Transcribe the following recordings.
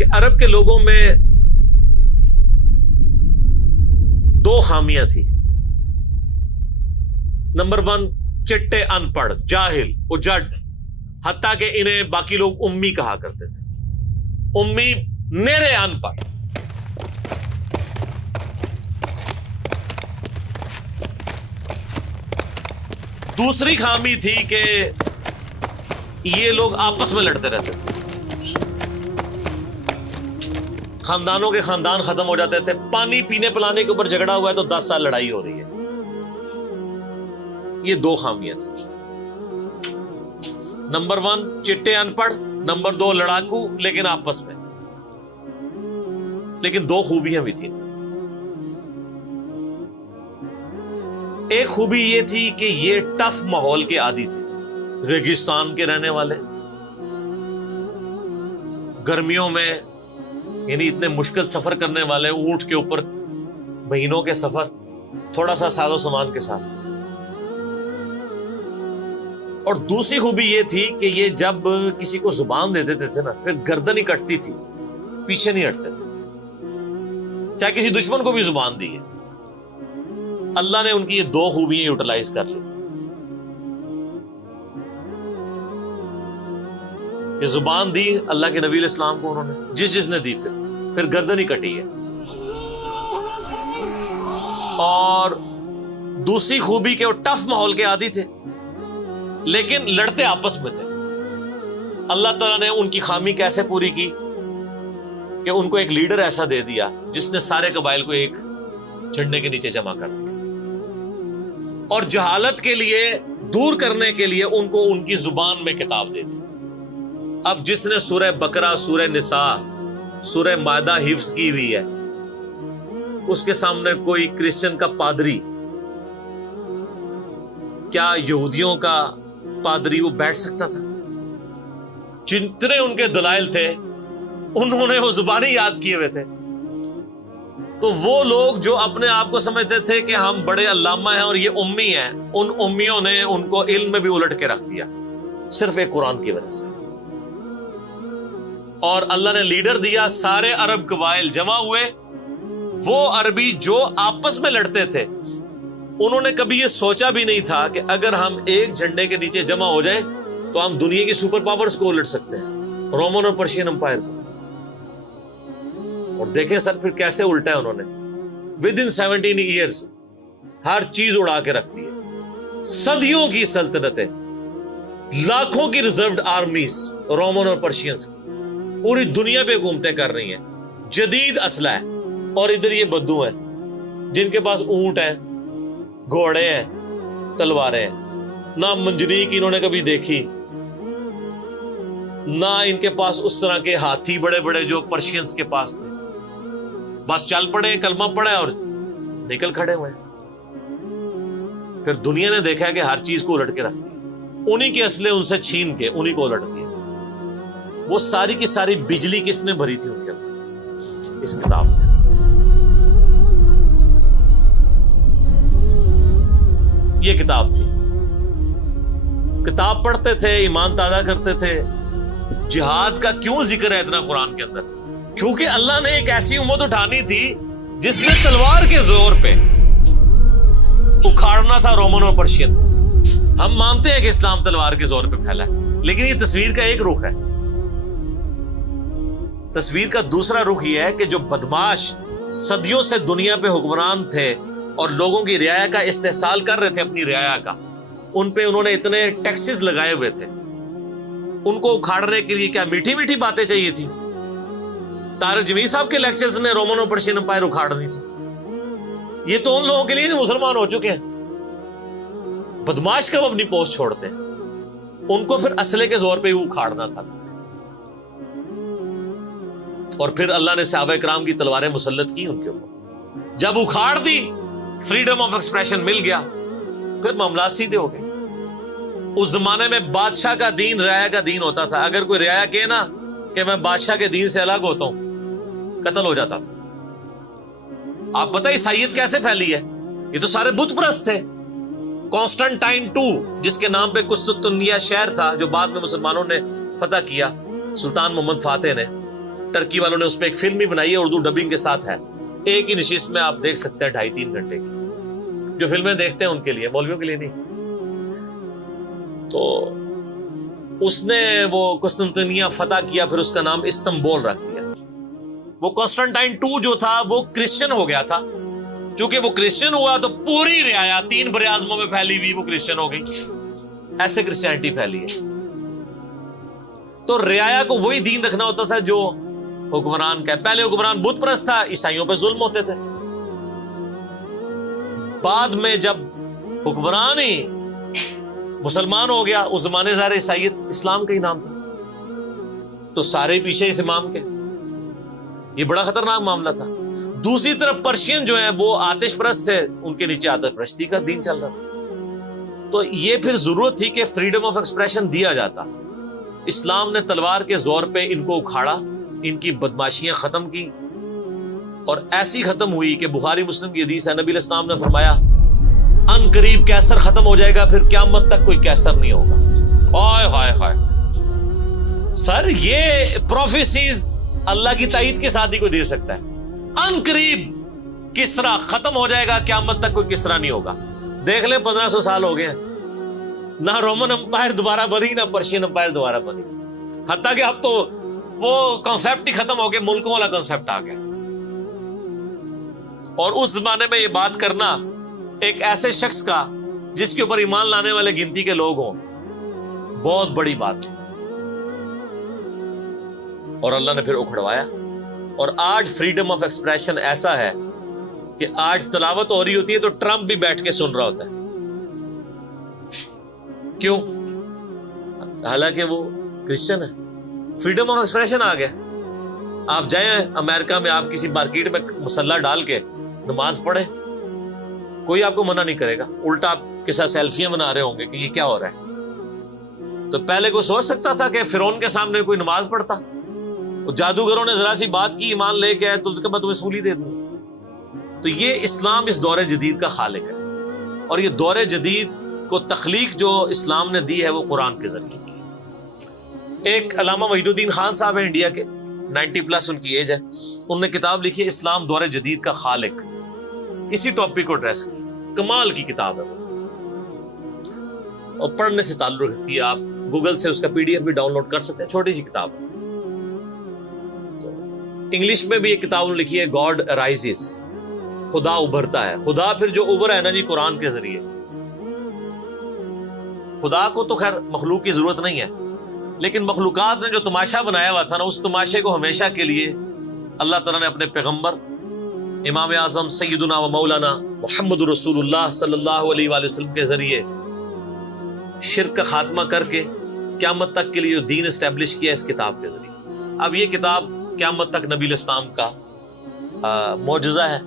کہ عرب کے لوگوں میں دو خامیاں تھی. نمبر 1 چٹے ان پڑھ جاہل اجڑ، حتیٰ کہ انہیں باقی لوگ امی کہا کرتے تھے. امی نیرے ان پڑھ. دوسری خامی تھی کہ یہ لوگ آپس میں لڑتے رہتے تھے، خاندانوں کے خاندان ختم ہو جاتے تھے. پانی پینے پلانے کے اوپر جھگڑا ہوا ہے تو 10 سال لڑائی ہو رہی ہے. یہ دو خامیاں تھیں. نمبر 1 چٹے ان پڑھ، نمبر 2 لڑاکو لیکن آپس میں. لیکن دو خوبیاں بھی تھیں. ایک خوبی یہ تھی کہ یہ ٹف ماحول کے عادی تھے، ریگستان کے رہنے والے، گرمیوں میں یعنی اتنے مشکل سفر کرنے والے، اونٹ کے اوپر مہینوں کے سفر تھوڑا سا ساز و سامان کے ساتھ. اور دوسری خوبی یہ تھی کہ یہ جب کسی کو زبان دے دیتے تھے نا، پھر گردن ہی کٹتی تھی، پیچھے نہیں ہٹتے تھے، چاہے کسی دشمن کو بھی زبان دی ہے. اللہ نے ان کی یہ دو خوبیاں یوٹیلائز کر لی کہ زبان دی اللہ کے نبی علیہ السلام کو، انہوں نے جس نے دی، پھر گردن ہی کٹی ہے. اور دوسری خوبی کہ وہ ٹف ماحول کے عادی تھے لیکن لڑتے آپس میں تھے. اللہ تعالیٰ نے ان کی خامی کیسے پوری کی کہ ان کو ایک لیڈر ایسا دے دیا جس نے سارے قبائل کو ایک جھنڈے کے نیچے جمع کر دیا، اور جہالت کے لیے دور کرنے کے لیے ان کو ان کی زبان میں کتاب دے دی. اب جس نے سورہ بقرہ، سورہ نساء، سورہ مائدہ حفظ کی ہوئی ہے، اس کے سامنے کوئی کرسچن کا پادری، کیا یہودیوں کا پادری وہ بیٹھ سکتا تھا؟ جتنے ان کے دلائل تھے انہوں نے وہ زبانی یاد کیے ہوئے تھے. تو وہ لوگ جو اپنے آپ کو سمجھتے تھے کہ ہم بڑے علامہ ہیں اور یہ امی ہیں، ان امیوں نے ان کو علم میں بھی الٹ کے رکھ دیا صرف ایک قرآن کی وجہ سے. اور اللہ نے لیڈر دیا، سارے عرب قبائل جمع ہوئے. وہ عربی جو آپس میں لڑتے تھے انہوں نے کبھی یہ سوچا بھی نہیں تھا کہ اگر ہم ایک جھنڈے کے نیچے جمع ہو جائیں تو ہم دنیا کی سپر پاورز کو الٹ سکتے ہیں، رومن اور پرشین امپائر کو. اور دیکھیں سر پھر کیسے الٹا ہے انہوں نے. ود ان 17 ایئرز ہر چیز اڑا کے رکھتی ہے. صدیوں کی سلطنتیں، لاکھوں کی ریزروڈ آرمیز رومن اور پرشینز کی پوری دنیا پہ حکومتیں کر رہی ہیں، جدید اسلحہ ہے. اور ادھر یہ بدو ہیں جن کے پاس اونٹ ہیں، گھوڑے ہیں، تلواریں ہیں. نہ منجنیق انہوں نے کبھی دیکھی، نہ ان کے پاس اس طرح کے ہاتھی بڑے بڑے جو پرشینز کے پاس تھے. بس چل پڑے، کلمہ پڑے اور نکل کھڑے ہوئے. پھر دنیا نے دیکھا کہ ہر چیز کو الٹ کے رکھ دیا، انہی کے اسلحے ان سے چھین کے انہی کو الٹ دیا. وہ ساری کی ساری بجلی کس نے بھری تھی ان کے اندر؟ اس کتاب میں. یہ کتاب تھی. کتاب پڑھتے تھے، ایمان تازہ کرتے تھے. جہاد کا کیوں ذکر ہے اتنا قرآن کے اندر؟ کیونکہ اللہ نے ایک ایسی امت اٹھانی تھی جس نے تلوار کے زور پہ اکھاڑنا تھا رومن اور پرشین. ہم مانتے ہیں کہ اسلام تلوار کے زور پہ پھیلا ہے، لیکن یہ تصویر کا ایک رخ ہے. تصویر کا دوسرا رخ یہ ہے کہ جو بدماش صدیوں سے دنیا پہ حکمران تھے اور لوگوں کی رعایا کا استحصال کر رہے تھے، اپنی رعایا کا، ان پہ انہوں نے اتنے ٹیکسز لگائے ہوئے تھے. ان کو اکھاڑنے کے لیے کیا میٹھی میٹھی باتیں چاہیے تھی؟ طارق جمیل صاحب کے لیکچرز نے رومن اور پرشین امپائر اکھاڑنی تھی. یہ تو ان لوگوں کے لیے نہیں مسلمان ہو چکے ہیں. بدماش کب اپنی پوسٹ چھوڑتے ہیں؟ ان کو پھر اسلحے کے زور پہ ہی اکھاڑنا تھا. اور پھر اللہ نے صحابہ کرام کی تلواریں مسلط کی ان کے اوپر. جب اکھاڑ دی، فریڈم آف ایکسپریشن مل گیا، پھر معاملات سیدھے ہو گئے. اس زمانے میں بادشاہ کا دین رعایا کا دین ہوتا تھا. اگر کوئی رعایا کہے نا کہ میں بادشاہ کے دین سے الگ ہوتا ہوں، قتل ہو جاتا تھا. آپ پتہ عیسائیت کیسے پھیلی ہے؟ یہ تو سارے بت پرست تھے. کانسٹنٹائن 2 جس کے نام پہ قسطنطنیہ شہر تھا جو بعد میں مسلمانوں نے فتح کیا، سلطان محمد فاتح نے، ٹرکی والوں نے اس پہ ایک فلم بھی بنائی ہے، اردو ڈبنگ کے ساتھ ہے، ایک ہی نشست میں آپ دیکھ سکتے ہیں 2.5-3 گھنٹے کی. جو فلمیں دیکھتے ہیں ان کے لیے، مولویوں کے لیے نہیں. تو اس نے وہ قسطنطنیہ فتح کیا، پھر اس کا نام استنبول رکھ دیا. وہ کانسٹنٹائن 2 جو تھا وہ کرسچن ہو گیا تھا. چونکہ وہ کرسچن ہوا تو پوری رعایا 3 براعظموں میں پھیلی ہوئی وہ کرسچن ہو گئی. ایسے کرسچینٹی پھیلی ہے. تو رعایا کو وہی دین رکھنا ہوتا تھا جو حکمران کا ہے. پہلے حکمران بت پرست تھا، عیسائیوں پہ ظلم ہوتے تھے. بعد میں جب حکمران ہی مسلمان ہو گیا، اس زمانے ظاہر عیسائیت اسلام کا ہی نام تھا، تو سارے پیچھے اس امام کے. یہ بڑا خطرناک معاملہ تھا. دوسری طرف پرشین جو ہیں وہ آتش پرست تھے، ان کے نیچے آتش پرستی کا دین چل رہا تھا. تو یہ پھر ضرورت تھی کہ فریڈم آف ایکسپریشن دیا جاتا. اسلام نے تلوار کے زور پہ ان کو اکھاڑا، ان کی بدماشیاں ختم کی، اور ایسی ختم ہوئی کہ بخاری مسلم کی حدیث ہے، نبی علیہ السلام نے فرمایا ان قریب کیسر ختم ہو جائے گا، پھر قیامت تک کوئی کیسر نہیں ہوگا. ہائے ہائے ہائے سر، یہ پروفیسیز اللہ کی تائید کے ساتھ ہی کوئی دے سکتا ہے. ان قریب کسرا ختم ہو جائے گا، قیامت تک کوئی کسرا نہیں ہوگا. دیکھ لیں 1500 سال ہو گئے ہیں، نہ رومن امپائر دوبارہ بنی، نہ پرشین امپائر دوبارہ بنی. حتیٰ کہ اب تو وہ کانسیپٹ ہی ختم ہو گئے، ملکوں والا کانسیپٹ آ گیا. اور اس زمانے میں یہ بات کرنا ایک ایسے شخص کا جس کے اوپر ایمان لانے والے گنتی کے لوگ ہوں، بہت بڑی بات. اور اللہ نے پھر اکھڑوایا. اور آج فریڈم آف ایکسپریشن ایسا ہے کہ آج تلاوت ہو رہی ہوتی ہے تو ٹرمپ بھی بیٹھ کے سن رہا ہوتا ہے. کیوں؟ حالانکہ وہ کرسچن ہے. فریڈم آف ایکسپریشن آ گیا. آپ جائیں امریکہ میں، آپ کسی مارکیٹ میں مسلح ڈال کے نماز پڑھیں، کوئی آپ کو منع نہیں کرے گا. الٹا آپ کے ساتھ سیلفیاں بنا رہے ہوں گے کہ یہ کیا ہو رہا ہے. تو پہلے کوئی سوچ سکتا تھا کہ فرعون کے سامنے کوئی نماز پڑھتا؟ جادوگروں نے ذرا سی بات کی، ایمان لے کے آئے تو میں تمہیں سولی دے دوں. تو یہ اسلام اس دور جدید کا خالق ہے، اور یہ دور جدید کو تخلیق جو اسلام نے دی ہے وہ قرآن کے ذریعے. ایک علامہ وحید الدین خان صاحب ہیں انڈیا کے، 90+ ان کی ایج ہے. انہوں نے کتاب لکھی ہے اسلام دور جدید کا خالق. اسی ٹاپک کو ایڈریس کی، کمال کی کتاب ہے وہ، اور پڑھنے سے تعلق رکھتی ہے. آپ گوگل سے اس کا PDF بھی ڈاؤن لوڈ کر سکتے ہیں، چھوٹی سی کتاب ہے. انگلش میں بھی ایک کتاب لکھی ہے، گاڈ رائزز، خدا ابھرتا ہے. خدا پھر جو ابھرا ہے نا جی قرآن کے ذریعے. خدا کو تو خیر مخلوق کی ضرورت نہیں ہے، لیکن مخلوقات نے جو تماشا بنایا ہوا تھا نا، اس تماشے کو ہمیشہ کے لیے اللہ تعالیٰ نے اپنے پیغمبر امام اعظم سیدنا و مولانا محمد رسول اللہ صلی اللہ علیہ وآلہ وسلم کے ذریعے شرک کا خاتمہ کر کے قیامت تک کے لیے جو دین اسٹیبلش کیا اس کتاب کے ذریعے. اب یہ کتاب قیامت تک نبی علیہ السلام کا معجزہ ہے.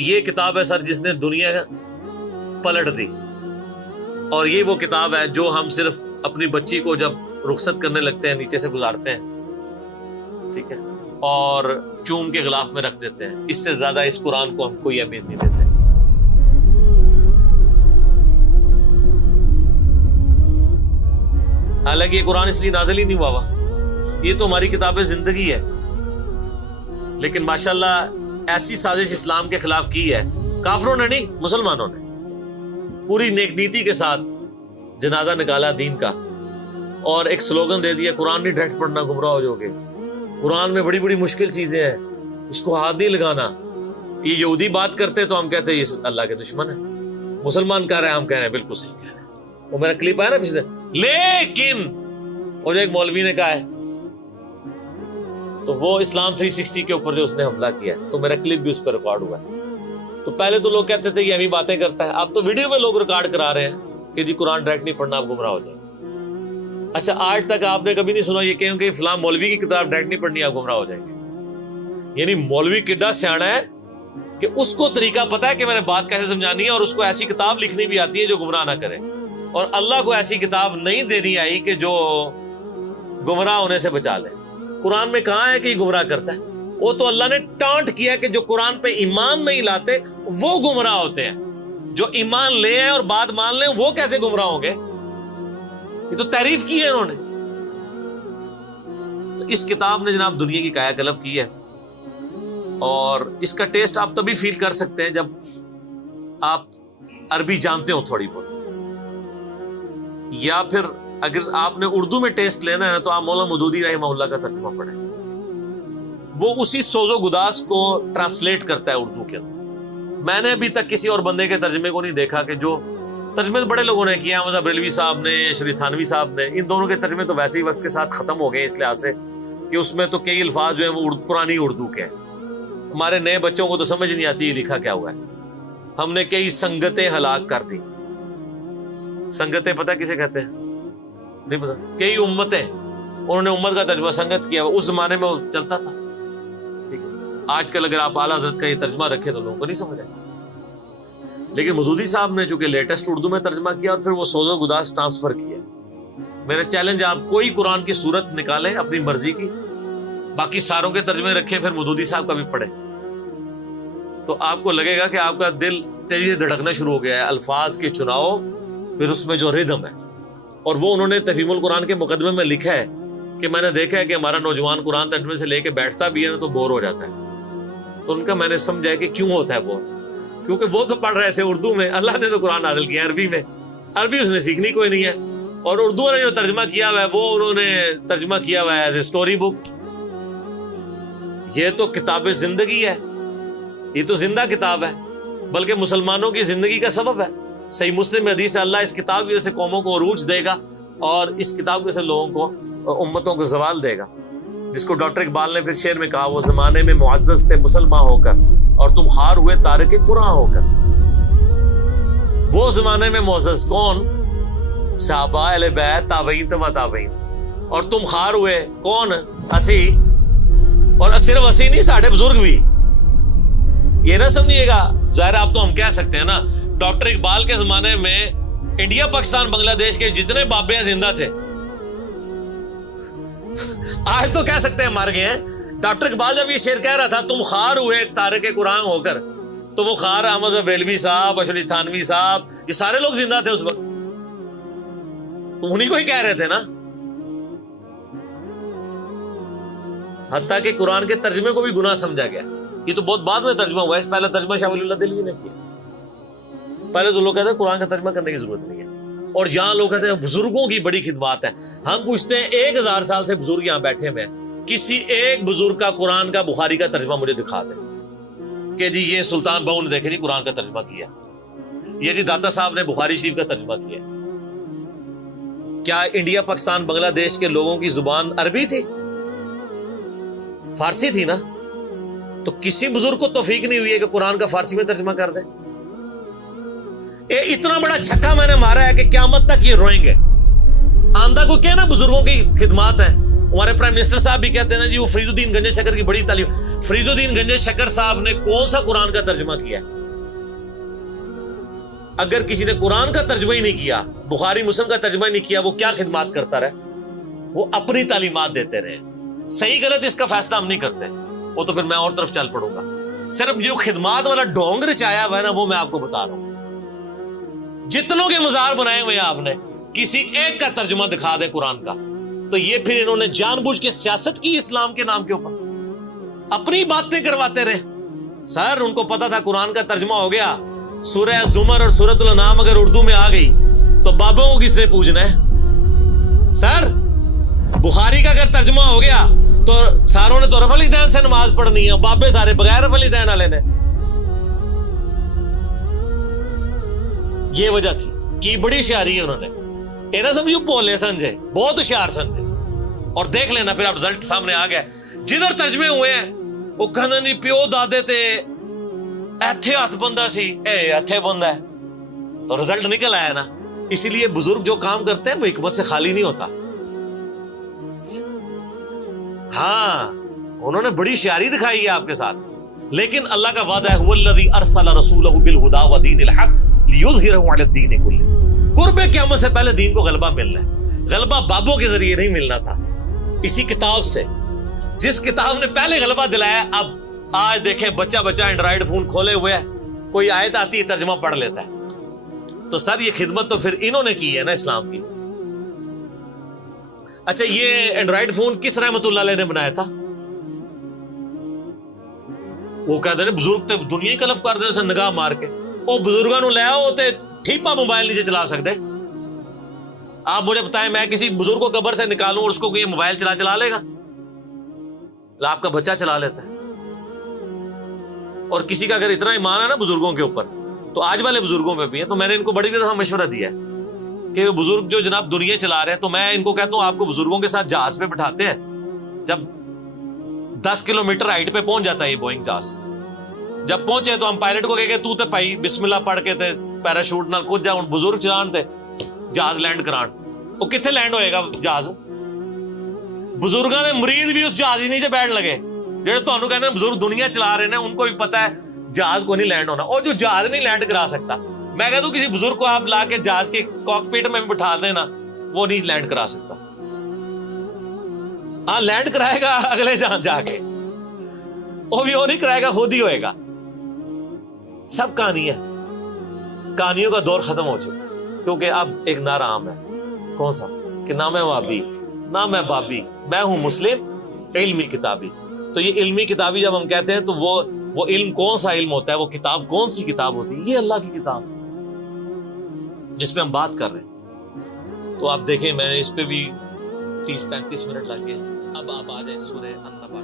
یہ کتاب ہے سر جس نے دنیا پلٹ دی. اور یہ وہ کتاب ہے جو ہم صرف اپنی بچی کو جب رخصت کرنے لگتے ہیں نیچے سے گزارتے ہیں، ٹھیک ہے، اور چوم کے غلاف میں رکھ دیتے ہیں. اس سے زیادہ اس قرآن کو ہم کوئی اہمیت نہیں دیتے. حالانکہ یہ قرآن اس لیے نازل ہی نہیں ہوا ہوا، یہ تو ہماری کتاب زندگی ہے. لیکن ماشاءاللہ ایسی سازش اسلام کے خلاف کی ہے، کافروں نے نہیں، مسلمانوں نے پوری نیک نیتی کے ساتھ جنازہ نکالا دین کا، اور ایک سلوگن دے دیا، قرآن نہیں ڈائریکٹ پڑھنا گمراہ ہو جاؤ گے. قرآن میں بڑی بڑی مشکل چیزیں ہیں، اس کو ہاتھ نہیں لگانا. یہ یہودی بات کرتے تو ہم کہتے ہیں یہ اللہ کے دشمن ہے. مسلمان کہہ رہے ہیں، ہم کہہ رہے ہیں بالکل صحیح کہہ رہے ہیں. وہ میرا کلپ آیا نا پچھلے، لیکن اور ایک مولوی نے کہا ہے تو وہ اسلام 360 کے اوپر جو اس نے حملہ کیا ہے، تو میرا کلپ بھی اس پہ ریکارڈ ہوا ہے. تو پہلے تو لوگ کہتے تھے کہ ہم ہی باتیں کرتا ہے، اب تو ویڈیو میں لوگ ریکارڈ کرا رہے ہیں کہ جی قرآن ڈائریکٹ نہیں پڑھنا، آپ گمراہ ہو جائیں. اچھا آج تک آپ نے کبھی نہیں سنا یہ کہیں کہ فلاں مولوی کی کتاب ڈائریکٹ نہیں پڑھنی، آپ گمراہ ہو جائیں گے. یعنی مولوی کڈا سیاڑا ہے کہ اس کو طریقہ پتا ہے کہ میں نے بات کیسے سمجھانی ہے، اور اس کو ایسی کتاب لکھنی بھی آتی ہے جو گمراہ نہ کرے. اور اللہ کو ایسی کتاب نہیں دینی آئی کہ جو گمراہ ہونے سے بچا لے. قرآن میں کہاں ہے کہ یہ گمراہ کرتا ہے؟ وہ تو اللہ نے ٹانٹ کیا کہ جو قرآن پہ ایمان نہیں لاتے وہ گمراہ ہوتے ہیں. جو ایمان لے ہیں اور بات مان لیں وہ کیسے گمراہ ہوں گے؟ یہ تو تعریف کی ہے انہوں نے. تو اس کتاب نے جناب دنیا کی کایا کلب کی ہے، اور اس کا ٹیسٹ آپ تبھی فیل کر سکتے ہیں جب آپ عربی جانتے ہو تھوڑی بہت، یا پھر اگر آپ نے اردو میں ٹیسٹ لینا ہے تو آپ مولانا مودودی رحمہ اللہ کا ترجمہ پڑھیں، وہ اسی سوز و گداز کو ٹرانسلیٹ کرتا ہے اردو کے اندر۔ میں نے ابھی تک کسی اور بندے کے ترجمے کو نہیں دیکھا کہ جو ترجمے بڑے لوگوں نے کیا، احمد بریلوی صاحب نے، شریف تھانوی صاحب نے، ان دونوں کے ترجمے تو ویسے ہی وقت کے ساتھ ختم ہو گئے اس لحاظ سے کہ اس میں تو کئی الفاظ جو ہیں وہ پرانی اردو کے ہیں، ہمارے نئے بچوں کو تو سمجھ نہیں آتی یہ لکھا کیا ہوا ہے۔ ہم نے کئی سنگتیں ہلاک کر دی۔ سنگتیں پتہ کسے کہتے ہیں؟ نہیں پتا۔ کئی امتیں، انہوں نے امت کا ترجمہ سنگت کیا، اس زمانے میں وہ چلتا تھا، ٹھیک ہے۔ آج کل اگر آپ اعلیٰ حضرت کا یہ ترجمہ رکھے تو لوگوں کو نہیں سمجھ آئے، لیکن مودودی صاحب نے چونکہ لیٹسٹ اردو میں ترجمہ کیا اور پھر وہ سوز و گداز ٹرانسفر کیا۔ میرا چیلنج، آپ کوئی قرآن کی صورت نکالیں اپنی مرضی کی، باقی ساروں کے ترجمے رکھیں، پھر مودودی صاحب کا بھی پڑھیں، تو آپ کو لگے گا کہ آپ کا دل تیزی سے دھڑکنا شروع ہو گیا ہے۔ الفاظ کے چناؤ، پھر اس میں جو ردم ہے، اور وہ انہوں نے تفہیم القرآن کے مقدمے میں لکھا ہے کہ میں نے دیکھا ہے کہ ہمارا نوجوان قرآن ترجمے سے لے کے بیٹھتا بھی ہے نا تو بور ہو جاتا ہے، تو ان کا میں نے سمجھا کہ کیوں ہوتا ہے بور، کیونکہ وہ تو پڑھ رہے تھے اردو میں، اللہ نے تو قرآن نازل کیا عربی میں، عربی اس نے سیکھنی کوئی نہیں ہے، اور اردو نے جو ترجمہ کیا ہوا ہے وہ انہوں نے ترجمہ کیا ہوا ہے ایز اے اسٹوری بک۔ یہ تو کتاب زندگی ہے، یہ تو زندہ کتاب ہے، بلکہ مسلمانوں کی زندگی کا سبب ہے۔ صحیح مسلم میں حدیث ہے، اللہ اس کتاب کی وجہ سے قوموں کو عروج دے گا اور اس کتاب کی وجہ سے لوگوں کو، امتوں کو زوال دے گا، جس کو ڈاکٹر اقبال نے پھر شعر میں کہا، وہ زمانے میں معزز تھے مسلمان ہو کر اور تم خار ہوئے تارک قرآن ہو کر۔ وہ زمانے میں معزز کون؟ صحابہ، اہل بیت، تابعین، تبع تابعین، اور تم خار ہوئے کون؟ اسی، اور صرف اسی نہیں، ساڑھے بزرگ بھی۔ یہ نہ سمجھیے گا، ظاہر آپ تو ہم کہہ سکتے ہیں نا، ڈاکٹر اقبال کے زمانے میں انڈیا، پاکستان، بنگلہ دیش کے جتنے بابے ہیں زندہ تھے، آج تو کہہ سکتے ہیں مر گئے ہیں۔ ڈاکٹر اقبال جب یہ شعر کہہ رہا تھا تم خار ہوئے تارک قرآن ہو کر، تو وہ خار احمد بریلوی صاحب، اشرف تھانوی صاحب، یہ سارے لوگ زندہ تھے اس وقت، تو انہی کو ہی کہہ رہے تھے نا۔ حتیٰ کہ قرآن کے ترجمے کو بھی گناہ سمجھا گیا، یہ تو بہت بعد میں ترجمہ ہوا ہے، پہلا ترجمہ شاہ ولی اللہ دہلوی نے کیا۔ پہلے تو لوگ کہتے ہیں قرآن کا ترجمہ کرنے کی ضرورت نہیں ہے، اور یہاں لوگ کہتے ہیں بزرگوں کی بڑی خدمات ہیں۔ ہم پوچھتے ہیں 1000 سال سے بزرگ یہاں بیٹھے ہوئے ہیں، کسی ایک بزرگ کا قرآن کا بخاری کا ترجمہ مجھے دکھا دیں کہ جی یہ سلطان بہو نے دیکھے جی قرآن کا ترجمہ کیا، یہ جی داتا صاحب نے بخاری شریف کا ترجمہ کیا۔ کیا انڈیا، پاکستان، بنگلہ دیش کے لوگوں کی زبان عربی تھی؟ فارسی تھی نا، تو کسی بزرگ کو توفیق نہیں ہوئی ہے کہ قرآن کا فارسی میں ترجمہ کر دے۔ اتنا بڑا چھکا میں نے مارا ہے کہ قیامت تک یہ روئیں گے۔ آندہ کو کہنا بزرگوں کی خدمات ہیں، ہمارے پرائم منسٹر صاحب بھی کہتے ہیں نا جی وہ فرید الدین گنج شکر کی بڑی تعلیم۔ فرید الدین گنج شکر صاحب نے کون سا قرآن کا ترجمہ کیا ہے؟ اگر کسی نے قرآن کا ترجمہ ہی نہیں کیا، بخاری مسلم کا ترجمہ ہی نہیں کیا، وہ کیا خدمات کرتا رہے؟ وہ اپنی تعلیمات دیتے رہے۔ صحیح غلط اس کا فیصلہ ہم نہیں کرتے، وہ تو پھر میں اور طرف چل پڑوں گا۔ صرف جو خدمات والا ڈونگ رچایا ہوا ہے نا، وہ میں آپ کو بتا رہا ہوں۔ جتنوں کے مزار بنائے ہوئے آپ نے، کسی ایک کا ترجمہ دکھا دے قرآن کا، تو یہ پھر انہوں نے جان بوجھ کے سیاست کی اسلام کے نام کے اوپر، اپنی باتیں کرواتے رہے۔ سر ان کو پتا تھا قرآن کا ترجمہ ہو گیا، سورہ زمر اور سورۃ الانعام اگر اردو میں آ گئی تو بابوں کو کس نے پوجنا ہے؟ سر بخاری کا اگر ترجمہ ہو گیا تو ساروں نے تو رفع الیدین سے نماز پڑھنی ہے، بابے سارے بغیر رفع الیدین والے نے۔ یہ وجہ تھی کہ بڑی ہوشیاری ہے انہوں نے، یہ نہ سمجھو بولے سمجھے، بہت ہوشیار سمجھے۔ اور دیکھ لینا پھر اب رزلٹ سامنے آ گیا، جدھر ترجمے ہوئے ہیں وہ کہنا نہیں پیو دادے تے ایتھے ہاتھ بندہ سی، اے ایتھے بندہ ہے، تو رزلٹ نکل آیا نا۔ اسی لیے بزرگ جو کام کرتے ہیں وہ حکمت سے خالی نہیں ہوتا۔ ہاں انہوں نے بڑی ہوشیاری دکھائی ہے آپ کے ساتھ، لیکن اللہ کا وعدہ ہے هو الذی ارسل رسولہ بالہدی ودین الحق لیظہرہ علی الدین کلہ۔ قرب قیامت سے پہلے دین کو غلبہ ملنا ہے، غلبہ بابوں کے ذریعے نہیں ملنا تھا، اسی کتاب سے، جس کتاب نے پہلے غلبہ دلایا۔ اب آج دیکھیں بچہ اینڈرائیڈ فون کھولے ہوئے ہے، کوئی آیت آتی ہے ترجمہ پڑھ لیتا ہے۔ تو سر یہ خدمت تو پھر انہوں نے کی ہے نا اسلام کی۔ اچھا یہ اینڈرائڈ فون کس رحمت اللہ علیہ نے بنایا تھا؟ وہ کہتے ہیں بزرگ تے دنیا ہی کلپ کر دے نگاہ مار کے. وہ بزرگوں لے آؤ تے ٹھیپا موبائل نیچے چلا سکتے. آپ مجھے بتائیں میں کسی بزرگ کو قبر سے نکالوں اور اس کو یہ موبائل چلا لے گا؟ آپ کا بچہ چلا لیتا ہے. اور کسی کا اگر اتنا ایمان ہے نا بزرگوں کے اوپر تو آج والے بزرگوں میں بھی ہے. تو میں نے ان کو بڑی دفعہ مشورہ دیا ہے کہ وہ بزرگ جو جناب دنیا چلا رہے ہیں تو میں ان کو کہتا ہوں آپ کو بزرگوں کے ساتھ جہاز پہ بٹھاتے ہیں. جب 10 کلومیٹر ہائٹ پہ پہنچ جاتا ہے یہ بوئنگ جہاز, جب پہنچے تو ہم پائلٹ کو کہے تو تے پائی بسم اللہ پڑھ کے تے پیراشوٹ نال کود جا. بزرگ چلان تے جہاز لینڈ کران, وہ کتنے لینڈ ہوئے گا جہاز؟ بزرگاں دے مرید بھی اس جہاز ہی نیچے بیٹھ لگے جہاں تمہیں کہتے ہیں بزرگ دنیا چلا رہے ہیں. ان کو بھی پتا ہے جہاز کو نہیں لینڈ ہونا, اور جو جہاز نہیں لینڈ کرا سکتا میں کہتا ہوں کسی بزرگ کو آپ لا کے جہاز کے کاکپٹ میں بھی بٹھا دینا وہ نہیں لینڈ کرا سکتا. ہاں لینڈ کرائے گا اگلے جہاں جا کے, وہ بھی وہ نہیں کرائے گا, خود ہی ہوئے گا. سب کہانی ہے, کہانیوں کا دور ختم ہو چکا ہے کیونکہ اب ایک نعرہ عام ہے. کون سا؟ کہ نہ میں وابی نہ میں بابی, میں ہوں مسلم علمی کتابی. تو یہ علمی کتابی جب ہم کہتے ہیں تو وہ علم کون سا علم ہوتا ہے, وہ کتاب کون سی کتاب ہوتی ہے؟ یہ اللہ کی کتاب جس پہ ہم بات کر رہے ہیں. تو آپ دیکھیں میں نے اس پہ بھی 30-35 منٹ لگ گئے. اب آپ آ جائیں سورہ النبا.